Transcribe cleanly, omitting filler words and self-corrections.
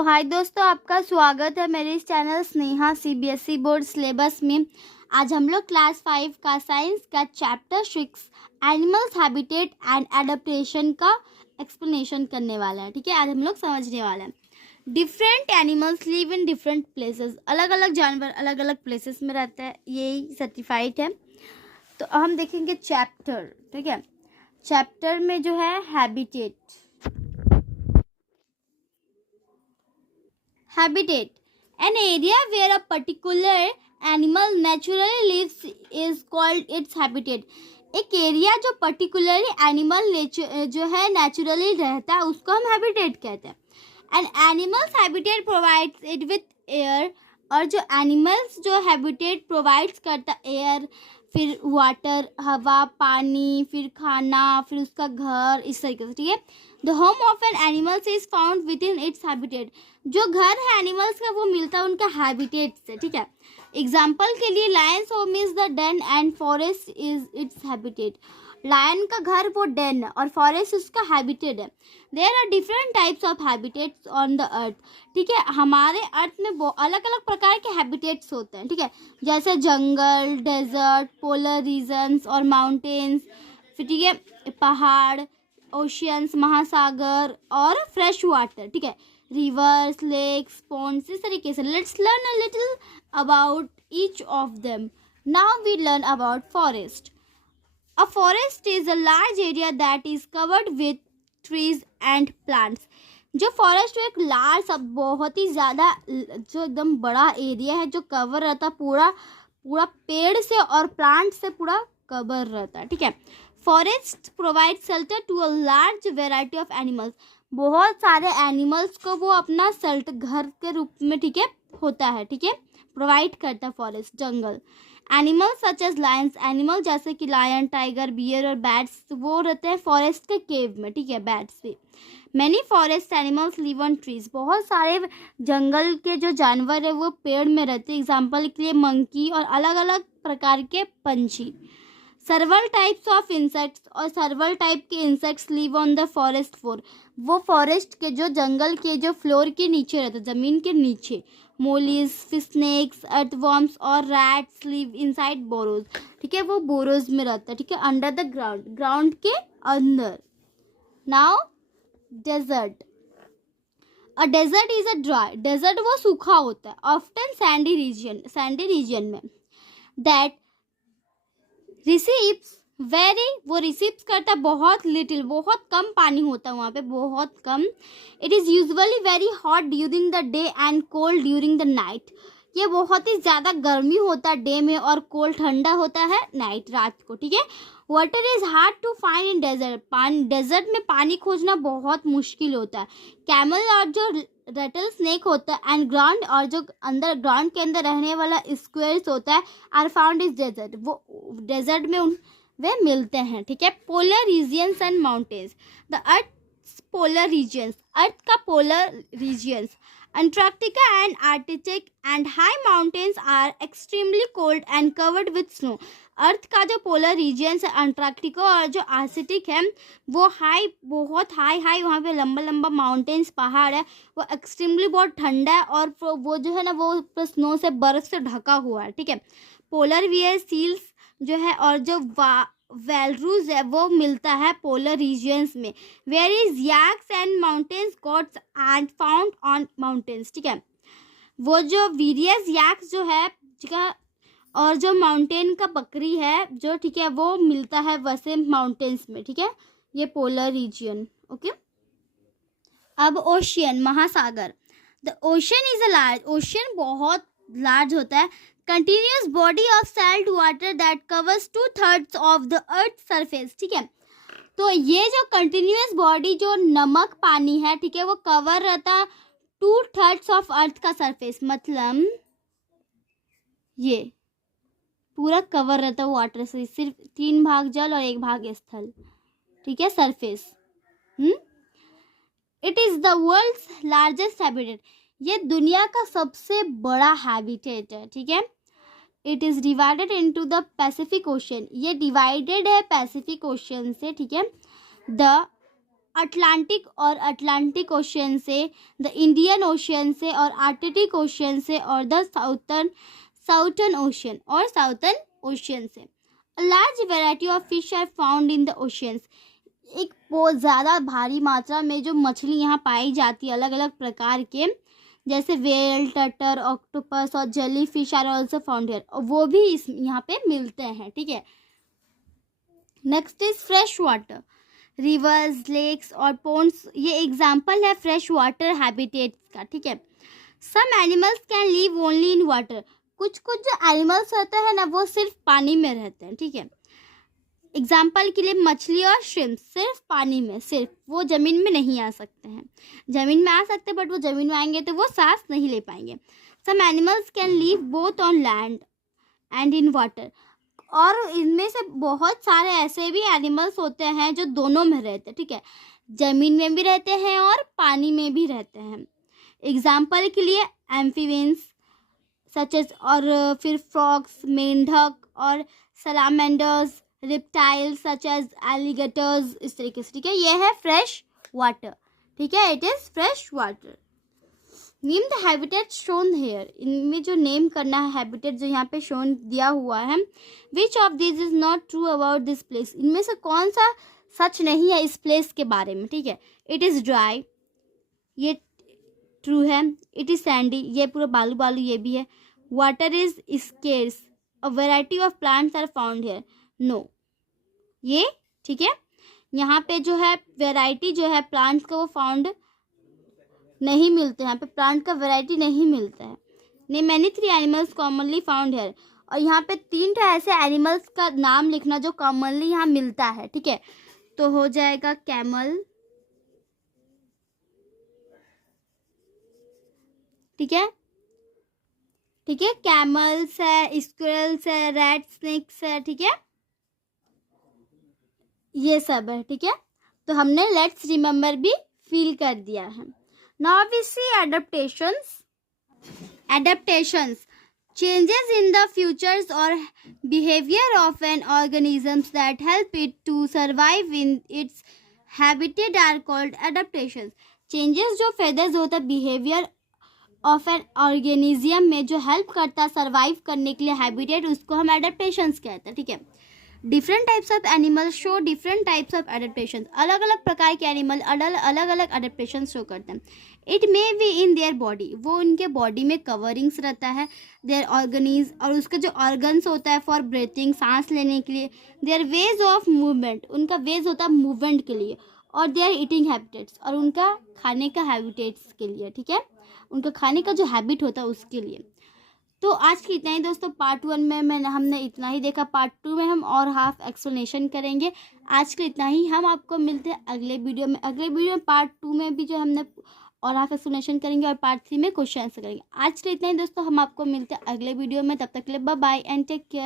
हाय दोस्तों, आपका स्वागत है मेरे इस channel Sneha CBSE board syllabus में। आज हम लोग क्लास 5 का साइंस का chapter 6 animals habitat and adaptation का एक्सप्लेनेशन करने वाला है। ठीक है, आज हम लोग समझने वाले हैं। Different animals live in different places. अलग अलग जानवर अलग अलग प्लेसेस में रहते हैं, यही सर्टिफाइड है। तो हम देखेंगे चैप्टर। ठीक है, चैप्टर में जो है habitat. Habitat, an area where a particular animal naturally lives is called its habitat. एक एरिया जो पर्टिकुलरली एनिमल जो है नेचुरली रहता है उसको हम हैबिटेट कहते हैं। And animals habitat provides it with air, और जो एनिमल्स जो हैबिटेट प्रोवाइड्स करता एयर, फिर वाटर हवा, पानी, फिर खाना, फिर उसका घर, इस तरीके से। ठीक है, the home of an animals is found within its habitat. जो घर है एनिमल्स का वो मिलता है उनका हैबिटेट से। ठीक है, एग्जाम्पल के लिए lion's home is the den and forest is its habitat. Lion का घर वो डेन है और फॉरेस्ट उसका हैबिटेट है। There are different types of habitats on the earth. ठीक है, हमारे अर्थ में अलग अलग प्रकार के हैबिटेट्स होते हैं। ठीक है, जैसे जंगल, डेजर्ट, पोलर रीजन्स और माउंटेन्स, फिर ठीक है पहाड़, ओशियंस, महासागर और फ्रेश वाटर। ठीक है, रिवर्स, लेक्स, पॉन्ड्स, इस तरीके से। Let's learn a little about each of them. Now we learn about forest. A forest is a large area that is covered with trees and plants. जो forest एक large, बहुत ही ज़्यादा, जो एकदम बड़ा एरिया है जो कवर रहता है पूरा पेड़ से और प्लांट से पूरा कवर रहता है। ठीक है, forest provide shelter to a large variety of animals. बहुत सारे एनिमल्स को वो अपना शेल्टर घर के रूप में, ठीक है, होता है। ठीक है, प्रोवाइड करता है फॉरेस्ट, जंगल। Animals such as lions, animal जैसे कि लायन, टाइगर, बियर और बैट्स वो रहते हैं फॉरेस्ट के केव में। ठीक है, बैट्स भी। Many forest animals live on trees. बहुत सारे जंगल के जो जानवर है वो पेड़ में रहते हैं। एग्जाम्पल के लिए मंकी और अलग अलग प्रकार के पंछी। सर्वल टाइप्स ऑफ इंसेक्ट्स, और सर्वल टाइप के insects live on the forest floor. वो फॉरेस्ट के जो जंगल के जो फ्लोर के नीचे रहते, जमीन के नीचे। मोलिस, स्नेक्स, अर्थवॉर्म्स और रैट्स लिव इनसाइड बोरोज। ठीक है, वो बोरोज में रहता है। ठीक है, अंडर द ग्राउंड, ग्राउंड के अंदर। Now desert. A desert is a dry, desert वो सूखा होता है, ऑफ्टन सैंडी रीजन में। दैट रिसीव्स वेरी, वो रिसीव्स करता है बहुत लिटिल, बहुत कम पानी होता है वहाँ पे, बहुत कम। It is usually very hot during the day and cold during the night. ये बहुत ही ज़्यादा गर्मी होता है डे में और कोल्ड ठंडा होता है नाइट, रात को। ठीक है, water is hard to find in desert. Desert में पानी खोजना बहुत मुश्किल होता है। कैमल और जो रेटल स्नेक होता है एंड ग्राउंड, और जो अंदर ग्राउंड के अंदर रहने वाला स्क्वेयर्स होता है, आर फाउंड इज डेजर्ट। वो डेजर्ट में वे मिलते हैं। ठीक है, polar regions and mountains. The earth polar regions, earth का polar regions, Antarctica and Arctic and high mountains are extremely cold and covered with snow. Earth का जो पोलर रीजियंस है अंटार्कटिका और जो आर्कटिक है वो बहुत हाई वहाँ पे लंबा लंबा माउंटेन्स, पहाड़ है, वो एक्सट्रीमली बहुत ठंडा है और वो जो है ना वो स्नो से, बर्फ से ढका हुआ है। ठीक है, पोलर बियर, सील्स जो है और जो वैलरूज है वो मिलता है पोलर रीजियंस में। Where is yaks and mountains goats and found on mountains. ठीक है, वो जो वीरियस याक्स जो है, ठीक है, और जो माउंटेन का बकरी है जो, ठीक है, वो मिलता है वैसे माउंटेन्स में। ठीक है, ये पोलर रीजियन। ओके, अब ओशियन, महासागर। The ocean is a large, ocean बहुत लार्ज होता है, continuous body of salt water that covers 2/3 of the earth surface. ठीक है, तो ये जो कंटिन्यूस बॉडी जो नमक पानी है, ठीक है, वो कवर रहता 2/3 ऑफ अर्थ का सरफेस। मतलब ये पूरा कवर रहता है वाटर से, सिर्फ 3 भाग जल और 1 भाग स्थल। ठीक है, surface. It is the world's largest habitat, ये दुनिया का सबसे बड़ा हैबिटेट है। ठीक है, it is divided into the Pacific Ocean, ये डिवाइडेड है पैसिफिक ओशन से। ठीक है, द अटलांटिक और अटलांटिक ओशियन से, द इंडियन ओशियन से और आर्कटिक ओशियन से और द साउथर्न ओशियन से। A large variety of fish are found in the oceans. एक बहुत ज़्यादा भारी मात्रा में जो मछली यहाँ पाई जाती है अलग अलग प्रकार के, जैसे वेल, टटर, ऑक्टोपस और jellyfish are also found here, और वो भी इस यहाँ पे मिलते हैं। ठीक है, next is fresh water, rivers, lakes और पोन्ड्स, ये एग्जाम्पल है फ्रेश वाटर हैबिटेट्स का। ठीक है, some animals can live only in water, कुछ कुछ जो एनिमल्स होते हैं ना वो सिर्फ पानी में रहते हैं। ठीक है, एग्जाम्पल के लिए मछली और श्रिम्प सिर्फ पानी में, सिर्फ वो ज़मीन में नहीं आ सकते हैं। ज़मीन में आ सकते हैं बट वो ज़मीन में आएंगे तो वो सांस नहीं ले पाएंगे। Some animals can live both on land and in water, और इनमें से बहुत सारे ऐसे भी एनिमल्स होते हैं जो दोनों में रहते हैं। ठीक है, ज़मीन में भी रहते हैं और पानी में भी रहते हैं। एग्जाम्पल के लिए एम्फीबियंस सच एज, और फिर फ्रॉग्स, मेंढक और सलामेंडर्स, रिप्टाइल्स सच एज एलिगेटर्स, इस तरीके से। ठीक है, ये है फ्रेश वाटर। ठीक है, it is fresh water. Name the habitat shown here, इनमें जो नेम करना है हैबिटेट जो यहाँ पे शोन दिया हुआ है। Which of this is not true about this place, इनमें से कौन सा सच नहीं है इस प्लेस के बारे में। ठीक है, इट इज़ ड्राई, ये ट्रू है। इट इज़ सैंडी, ये पूरा बालू बालू ये भी है। Water is scarce, a variety of plants are found here, no, ये ठीक है। यहाँ पे जो है वेराइटी जो है प्लांट्स का वो फाउंड नहीं मिलते हैं, यहाँ पे प्लांट का वेराइटी नहीं मिलता है। ने many 3 animals commonly found here, और यहाँ पे 3 ऐसे एनिमल्स का नाम लिखना जो कॉमनली यहाँ मिलता है। ठीक है, तो हो जाएगा कैमल, ठीक है, ठीक है, कैमल्स है, स्क्विरल्स है, रैट स्नेक्स है। ठीक है, ये सब है। ठीक है, तो हमने लेट्स रिमेम्बर भी फील कर दिया है। Now we see adaptations. Changes in the features और behaviour of an organisms that help it to survive in its habitat are called adaptations. Changes जो फेदर्स होता है बिहेवियर ऑफ एन ऑर्गेनिज्म में जो हेल्प करता है सर्वाइव करने के लिए हैबिटेट, उसको हम एडेप्टेशंस कहते हैं। ठीक है, different types of animals show different types of adaptations, अलग अलग प्रकार के एनिमल अलग अलग एडेप्टेशन शो करते हैं। It may be in their body, वो उनके बॉडी में कवरिंग्स रहता है, देयर ऑर्गनीज, और उसका जो ऑर्गन्स होता है फॉर ब्रीथिंग, सांस लेने के लिए, देयर वेज ऑफ मूवमेंट, उनका वेज होता है मूवमेंट के लिए, और देयर ईटिंग हैबिटेट्स, और उनका खाने का हैबिटेट्स के लिए। ठीक है, उनका खाने का जो हैबिट होता है उसके लिए। तो आज की इतना ही दोस्तों, पार्ट 1 में हमने इतना ही देखा, पार्ट 2 में हम और हाफ एक्सप्लेनेशन करेंगे। आज के इतना ही, हम आपको मिलते हैं अगले वीडियो में। अगले वीडियो में पार्ट 2 में भी जो हमने और हाफ एक्सप्लेनेशन करेंगे और पार्ट 3 में क्वेश्चन आंसर करेंगे। आज के इतना ही दोस्तों, हम आपको मिलते हैं अगले वीडियो में, तब तक के लिए bye bye and take care.